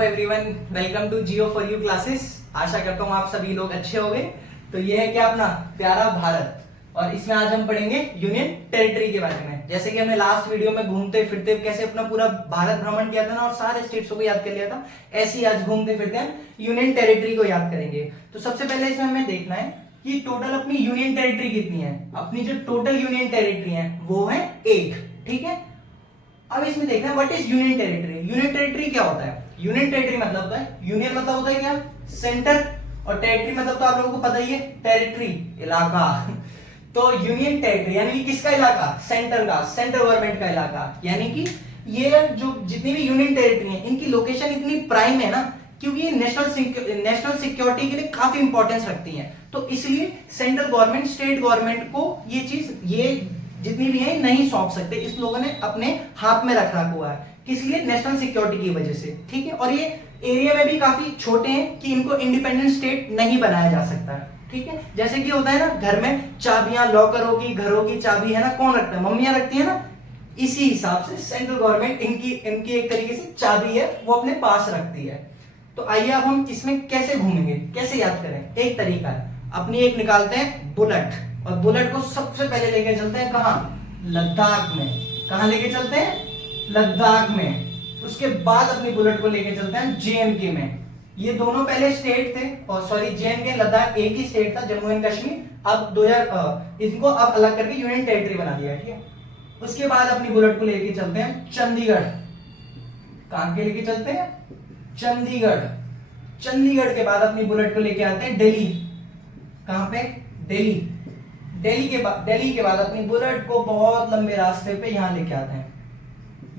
Hello everyone, welcome to Jio for you classes. आशा करता हूँ आप सभी लोग अच्छे होंगे। तो ये है क्या अपना प्यारा भारत, और इसमें आज हम पढ़ेंगे यूनियन टेरिटरी के बारे में। जैसे कि हमने लास्ट वीडियो में घूमते फिरते कैसे अपना पूरा भारत भ्रमण किया था ना और सारे स्टेट्स को याद कर लिया था, ऐसे ही आज घूमते फिरते हम यूनियन टेरिटरी को याद करेंगे। तो सबसे पहले इसमें हमें देखना है कि टोटल अपनी यूनियन टेरिटरी कितनी है। अपनी जो टोटल यूनियन टेरिटरी है वो है 8, ठीक है। अब इसमें देखना है what is union territory. Union territory क्या होता है? यूनियन टेरिटरी मतलब होता है, यूनियन मतलब होता है क्या, सेंटर, और टेरिटरी मतलब तो आप लोगों को पता ही है, टेरिटरी, इलाका। तो यूनियन टेरिटरी यानी कि किसका इलाका? सेंटर का, सेंट्रल गवर्नमेंट का इलाका। यानी कि ये जो जितनी भी यूनियन टेरिटरी है इनकी लोकेशन इतनी प्राइम है ना, क्योंकि ये नेशनल सिक्योरिटी के लिए काफी इंपॉर्टेंस रखती है। तो इसलिए सेंट्रल गवर्नमेंट, स्टेट गवर्नमेंट को ये चीज, ये जितनी भी है नहीं सौंप सकते। इस लोगों ने अपने हाथ में रखा हुआ है, किस लिए? नेशनल सिक्योरिटी की वजह से, ठीक है। और ये एरिया में भी काफी छोटे हैं कि इनको इंडिपेंडेंट स्टेट नहीं बनाया जा सकता है, ठीक है। जैसे कि होता है ना, घर में चाबियां, लॉकरों की, घरों की चाबी है ना, कौन रखता है? मम्मियां रखती है ना। इसी हिसाब से सेंट्रल गवर्नमेंट इनकी एक तरीके से चाबी है, वो अपने पास रखती है। तो आइए अब हम इसमें कैसे घूमेंगे, कैसे याद करें। एक तरीका है, अपनी एक निकालते हैं बुलेट, और बुलेट को सबसे पहले लेके चलते हैं कहां? लद्दाख में। कहां लेके चलते हैं? लद्दाख में। उसके बाद अपनी बुलेट को लेके चलते हैं जेएनके में। ये दोनों पहले स्टेट थे, और सॉरी जेएनके लद्दाख एक ही स्टेट था, जम्मू एंड कश्मीर। अब 2000 इनको अब अलग करके यूनियन टेरिटरी बना दिया, ठीक है। उसके बाद अपनी बुलेट को लेके चलते हैं चंडीगढ़। कहां के लेके चलते हैं? चंडीगढ़। चंडीगढ़ के बाद अपनी बुलेट को लेके आते हैं दिल्ली। कहां पे? दिल्ली। दिल्ली के बाद अपनी बुलेट को बहुत लंबे रास्ते पे यहां लेके आते हैं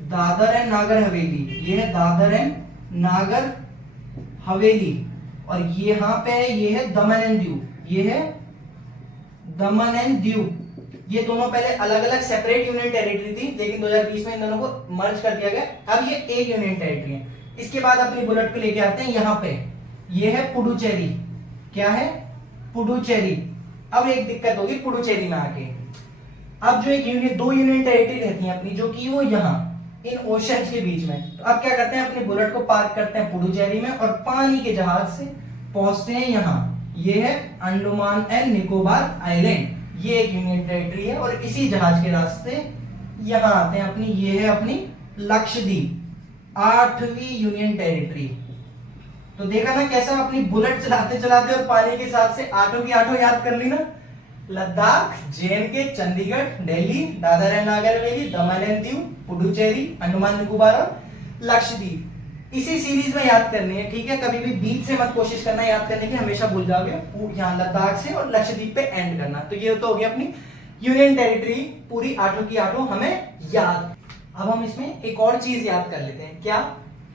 दादर एंड नागर हवेली। ये है दादर एंड नागर हवेली। और यहाँ पे ये है दमन एंड दीव। ये है दमन एंड दीव। ये दोनों पहले अलग अलग सेपरेट यूनियन टेरिटरी थी, लेकिन 2020 में इन दोनों को मर्ज कर दिया गया। अब ये एक यूनियन टेरिटरी है। इसके बाद अपनी बुलेट को लेके आते हैं यहाँ पे, ये है पुडुचेरी। क्या है? पुडुचेरी। अब एक दिक्कत होगी पुडुचेरी में आके, अब जो एक दो यूनियन टेरिटरी रहती है अपनी, जो कि वो यहाँ इन ओशन के बीच में। तो अब क्या करते हैं, अपनी बुलेट को पार्क करते हैं पुडुचेरी में, और पानी के जहाज से पहुंचते हैं यहाँ। ये है अंडमान एंड निकोबार आइलैंड। ये एक यूनियन टेरिटरी है, और इसी जहाज के रास्ते यहाँ आते हैं अपनी, ये है अपनी लक्षद्वीप, 8वीं यूनियन टेरिटरी। तो देखा ना कैसा अपनी बुलेट चलाते चलाते और पानी के साथ से 8 की 8 याद कर ली ना। Ladakh, JNK, Chandigarh, Delhi, Dadar and Nagar Haveli, Daman and Diu, Puducherry, Andaman Nicobar और लक्षद्वीप। इसी सीरीज में याद करनी है, ठीक है। कभी भी बीच से मत कोशिश करना याद करने की, हमेशा भूल जाओगे। यहाँ लद्दाख से और लक्षद्वीप पे एंड करना। तो ये तो हो गया अपनी यूनियन टेरिटरी पूरी 8 की 8 हमें याद। अब हम इसमें एक और चीज याद कर लेते हैं, क्या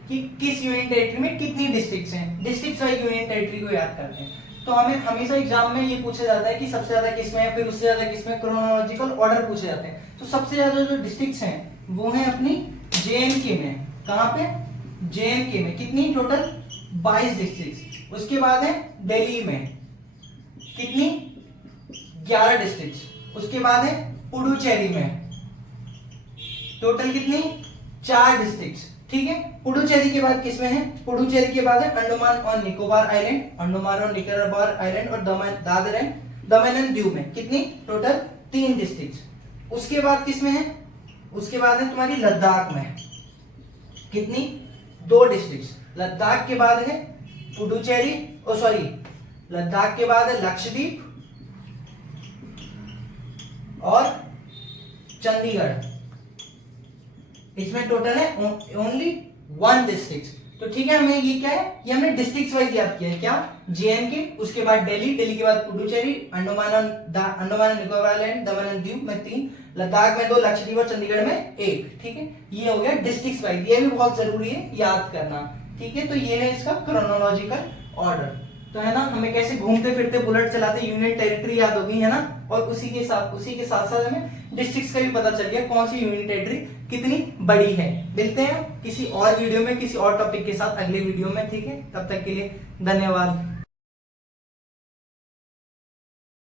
कि किस यूनियन टेरिटरी में कितनी डिस्ट्रिक्ट्स हैं। डिस्ट्रिक्ट वाइज यूनियन टेरिटरी को याद करते हैं। तो हमें हमेशा एग्जाम में ये पूछा जाता है कि सबसे ज्यादा किसमें है, फिर उससे ज्यादा किसमें, क्रोनोलॉजिकल ऑर्डर पूछे जाते हैं। तो सबसे ज्यादा जो डिस्ट्रिक्ट्स हैं वो है अपनी जेएनके में। कहां पे? जेएनके में। कितनी? Total 22 districts. उसके बाद है दिल्ली में, कितनी? 11 डिस्ट्रिक्ट्स। उसके बाद है पुडुचेरी में, टोटल कितनी? 4 डिस्ट्रिक्ट्स, ठीक है। पुडुचेरी के बाद किसमें है? पुडुचेरी के बाद है अंडमान और निकोबार आइलैंड, अंडमान और निकोबार आइलैंड और दमन एंड दीव में। कितनी? Total 3 districts. उसके बाद किसमें है? उसके बाद है तुम्हारी लद्दाख में, कितनी? 2 डिस्ट्रिक्ट्स। लद्दाख के बाद है पुडुचेरी, लद्दाख के बाद है लक्षद्वीप और चंडीगढ़। इसमें टोटल है ओनली 1 डिस्ट्रिक्ट। तो ठीक है, हमें ये क्या है, ये हमने डिस्ट्रिक्ट वाइज याद किया है। क्या? जेएनके, उसके बाद दिल्ली के बाद Puducherry, Andaman Nicobar island, Daman and Diu में 3, लद्दाख में 2, लक्षद्वीप और चंडीगढ़ में 1, ठीक है। ये हो गया डिस्ट्रिक्ट वाइज। ये भी बहुत जरूरी है याद करना, ठीक है। तो ये है इसका क्रोनोलॉजिकल ऑर्डर। तो है ना, हमें कैसे घूमते फिरते बुलेट चलाते यूनियन टेरिटरी याद होगी, है ना। और उसी के साथ साथ हमें डिस्ट्रिक्ट्स का भी पता चल गया, कौन सी यूनियन टेरिटरी कितनी बड़ी है। मिलते हैं किसी और वीडियो में, किसी और टॉपिक के साथ अगले वीडियो में, ठीक है। तब तक के लिए धन्यवाद।